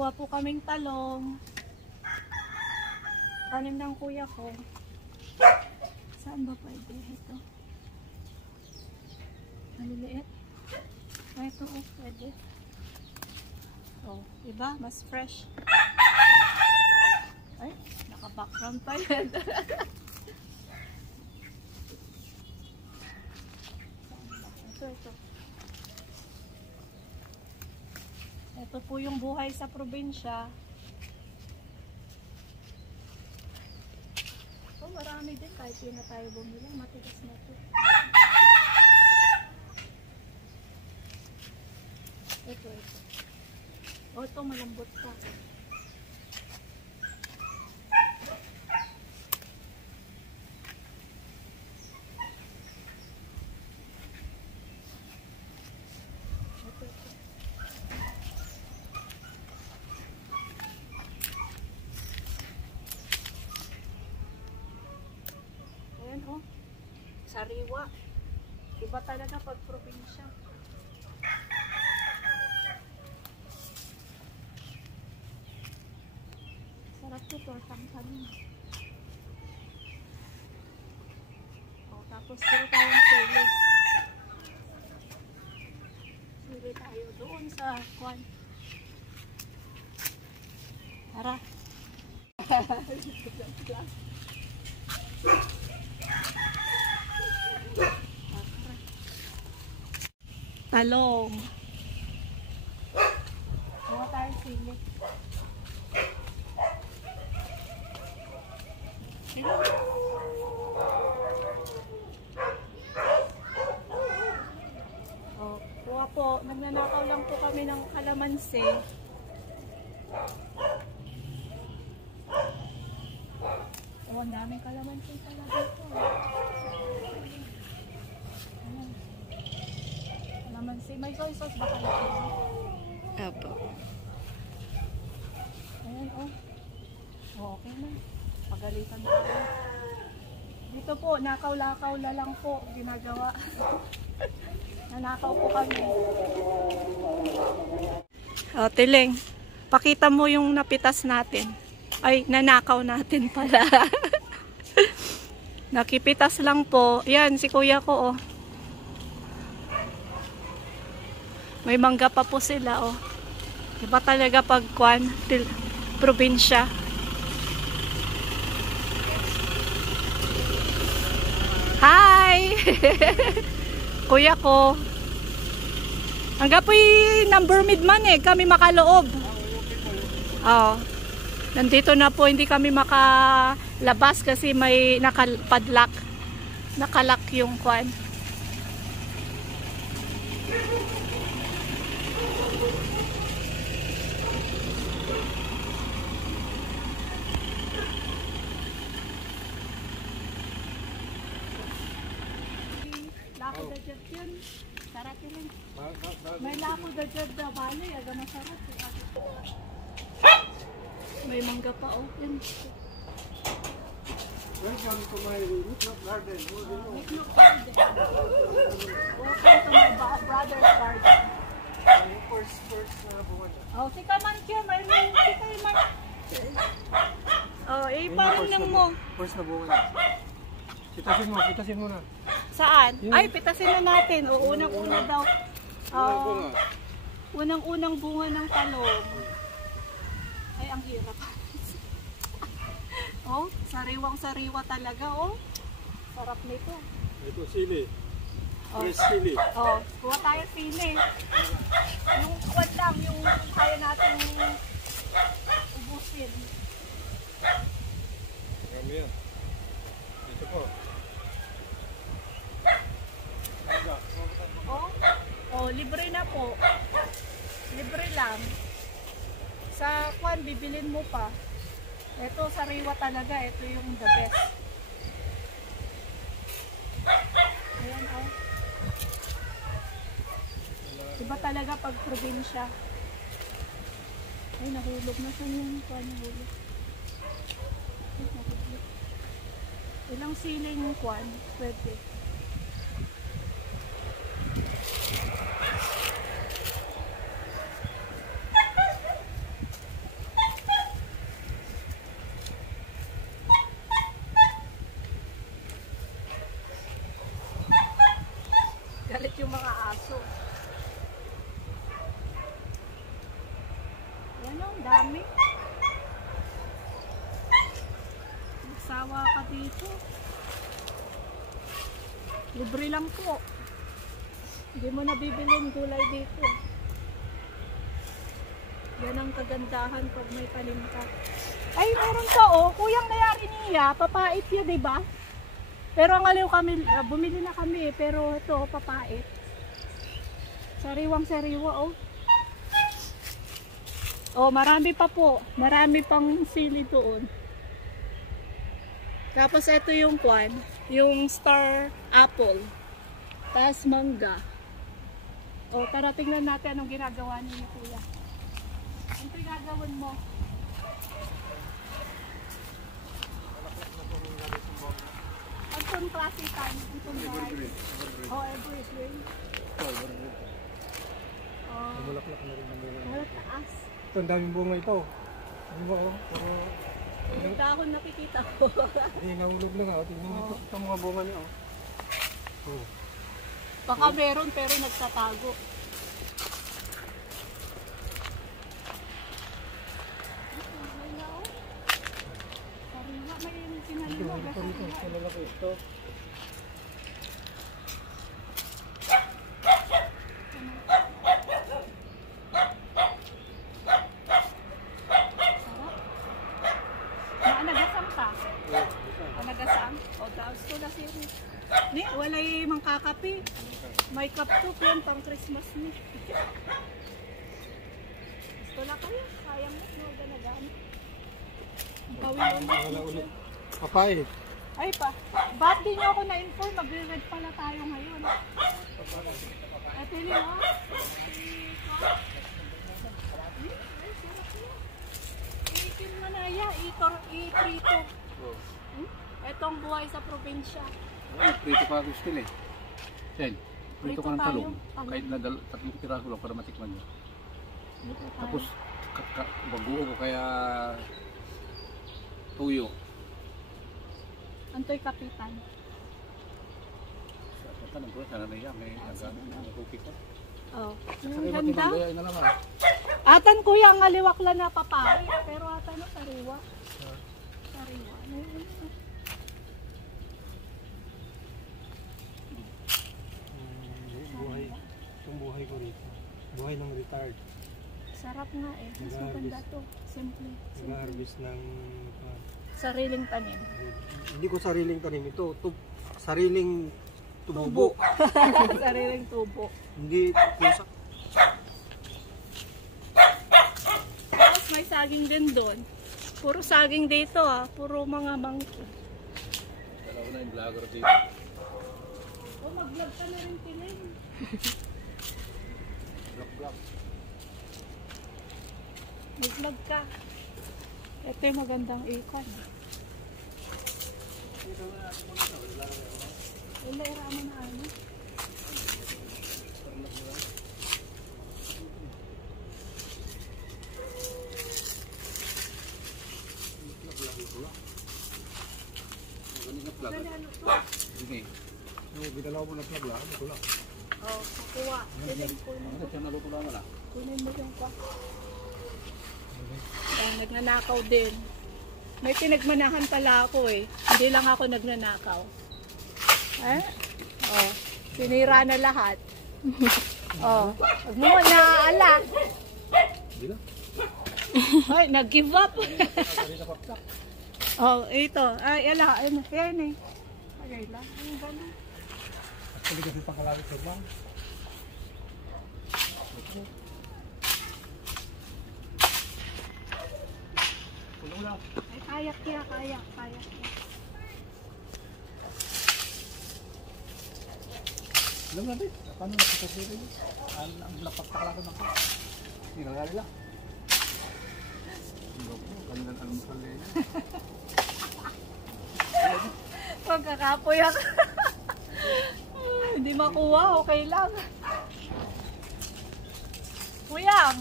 kuha po kaming talong. Tanim ng kuya ko. Saan ba pwede? Ito. Maliliit. Ito oh, pwede. Oh, diba? Mas fresh. Ay, naka-background pa yan. Ito. Ito po yung buhay sa probinsya. Oh, marami din kahit yun na tayo bumili. Matigas na ito. Ito. Oh, ito malambot pa. Ayan oh, sariwa. Iba talaga pag probinsya. Sarap ito, tangkali. Oh, tapos dito tayong sili. Sili tayo doon sa kwan. Tara. Talong. Kuha tayong sili. Oh, kuha po. Nagnanakaw lang po kami ng kalamansi. Oh, ang daming kalamansi talaga ito. Kalamansi. May soy sauce ba kalamansi? Apo. Ayan, oh. Oh, okay na. Pagalitan tayo. Dito po, nakaw-lakaw na lang po ginagawa. Nanakaw po kami. O, Tiling, pakita mo yung napitas natin. Ay, nanakaw natin pala. Nakipitas lang po. Yan, si kuya ko, oh. May mangga pa po sila, oh. Iba talaga pagkuan, probinsya. Hi! Kuya ko. Hanggang po number midman eh. Kami makaloob. Oo. Nandito na po. Hindi kami makalabas kasi may nakapadlock. Nakalock yung kwan. Lako da dyan yun. Sarap yun. May lako da dyan na bali. Aga masarap. May mangga pa. Oh, yun. Welcome to my Witlop Garden. Witlop Garden. Welcome to my brother's garden. First bunga. Oh, si Kaman Kyo. May si Kaman. Oh, iparin mo. First na bunga. Pitasin mo na. Saan? Ay, pitasin na natin. O, unang-una daw. Unang-unang bunga ng talong. Ay, ang hirap. Oh, sariwang-sariwa talaga, oh. Sarap nito. Ito, sili. Oh. Fresh sili. Oh, kuha tayo sili. Yung kwan lang, yung kaya natin ubusin. Marami yan. Ito po. Oh, libre na po. Libre lang. Sa kwan, bibilin mo pa. Ito, sariwa talaga. Ito yung the best. Ayan, oh. Iba talaga pag probinsya. Ay, nahulog na sa yung kwan, nahulog. Ay, nahulog. Ilang siling kwan, pwede. yung mga aso. Yan o, ang dami. Magsawa ka dito. Libre lang po. Hindi mo nabibili yung gulay dito. Yan ang kagandahan pag may tanim ka. Ay, meron ka oh. Kuyang nayari niya. Papait yun, diba? Pero ang aliw kami, bumili na kami. Pero ito, papait. Sariwang sariwa oh. Oh, marami pa po. Marami pang sili doon. Tapos ito yung kwan. Yung star apple. Tapos mangga. Oh, tara tingnan natin anong ginagawa niyo kuya. Ano gagawin mo? Anong klase tayo? Anong bahay? Oh, evergreen. Oh, Bulaklak na rin ang meron. wala taas. Ito, ang daming bunga ito. Ano ba oh? Pero, Yung dahon nakikita ko. hindi, nahulog na nga. Oh. Tingnan mo ito mga bunga niya. Oh. Oh. Baka meron pero nagtatago. Sariwa, may tinanim mo. Ito, ito, ito, lalaki. Ito. Naanagasam ka? Anagasam? O, daos ko na siya. Ni, walay mang kakapi. May kaptop yan pang Christmas ni. Gusto na kayo? Sayang mo, no, ganagaan. Ang kawin mo. Wala ulit. Papay. Ay pa, ba't di nyo ako na-inform? Magre-red pala tayo ngayon. Ito yun ha? Itin manaya, itrito. Etong buhay sa probinsya. Prito pa gusto eh. Sen, prito Prito ka ng tayo. talong. Kahit na tatlong piraso lang para matikman nyo. Dito tayo. Tapos, baguo ko kaya tuyo. Antoy kapitan. Sa tanong ko, sana na yan. May nagkuki ko. Oh, Sa ang iba't ganda. ibang gaya na lang ah. Atan kuya, ang aliwak lang na papay. Pero atan no, sariwa. Sariwa. Ano yun? Buhay. Itong buhay ko rito. Buhay ng retired. Sarap nga eh. Mas maganda to. Simple. Nag-harvest ng... Sariling tanim. hindi ko sariling tanim. Ito, sariling tubo. Sariling tubo. Hindi pusa. Tapos may saging din doon. Puro saging dito ah. Puro mga monkey. Dalawa na yung vlogger dito. Oh, mag-vlog ka na rin Tiling. Vlog. Mag-vlog ka. Ito yung magandang ikon. Wala, irama na ano. Magaling na vlog. Dali, ano to? Sige. Yung ginalaw mo na plug lang. Ito lang. Oh, kukuha. Tiling, kunin Ano mo. siya naluto lang na? Kunin mo yung kwa. Ayan, nagnanakaw din. May pinagmanahan pala ako eh. Hindi lang ako nagnanakaw. Eh? Oh, sinira na lahat. Oh, wag mo naala. Hindi lang. Ay, nag-give up. Oh, ito. Ay, ala. Yan eh. Agay lang. Ang gano'n. Actually kasi pangkalawit sa bang. Tulong lang. Ay, kayak kaya, kayak kaya. Alam na din. Paano nakasasiri yun? Ang napagtakalakan ako. Hindi nagali lang. Hindi ko. Kanina almusal eh. Pagkakapoy ako. Hindi makuha, okay lang. Kuyang,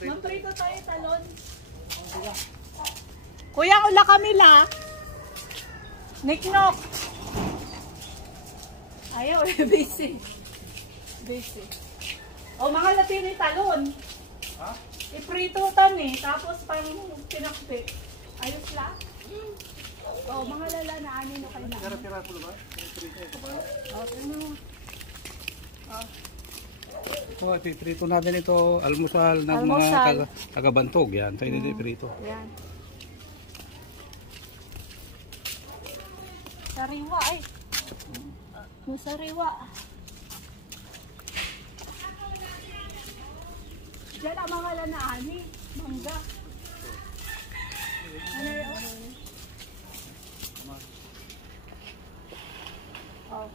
maprito tayo talon. Kuyang, ula kami la. Niknok. Ayaw eh, busy. Busy. O, mga lapini talon. Ha? Ipritutan eh, tapos pang pinakpi. Ayos lang. O, mga lala na anin o kailangan. Tira-tira ko ba? Tira-tira ko ba? O, ano? O, So, ipiprito natin ito, almusal ng Almusal. mga taga-bantog. Yan, tayo dito iprito. yan. Sariwa eh. Yung sariwa. Diyan ang mga lanaani. Mangga. Ano yun? Oh.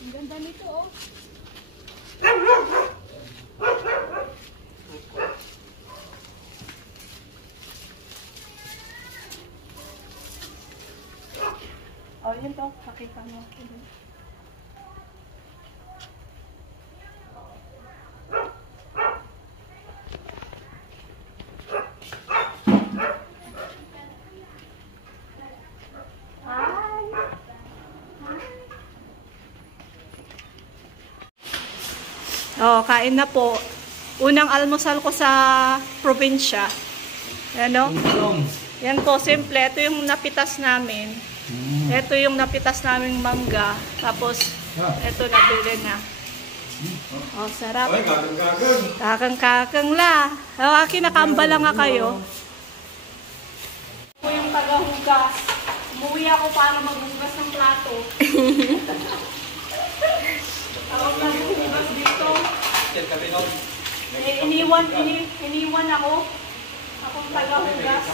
Ang ganda nito oh. Oh, yun to. Pakita mo. Oh, kain na po. Unang almusal ko sa probinsya. Ano? Yan po, simple. Ito yung napitas namin. Ito yung napitas naming mangga. Tapos, ito nabili na. Oh, sarap. Ay, gagang-gagang. Kakang-kakang la. Oh, akin, nakaambala nga kayo. Ako yung taga-hugas. Umuwi ako para maghugas ng plato. Ako naghuhugas dito. Eh, iniwan ako. Akong taga-hugas.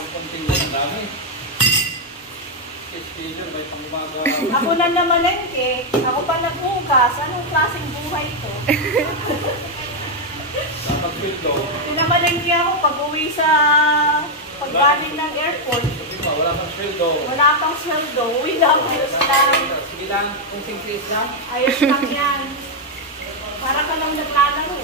Ako na namalengke. Ako pa naghugas. Anong klaseng buhay to? Pinamalengke ako pag-uwi sa paggaling ng airport. Wala pang sweldo. Wala pang sweldo. Uwi lang. Ayos lang. Sige lang, kung sing-sing lang. Ayos lang yan. Para ka lang naglalaro.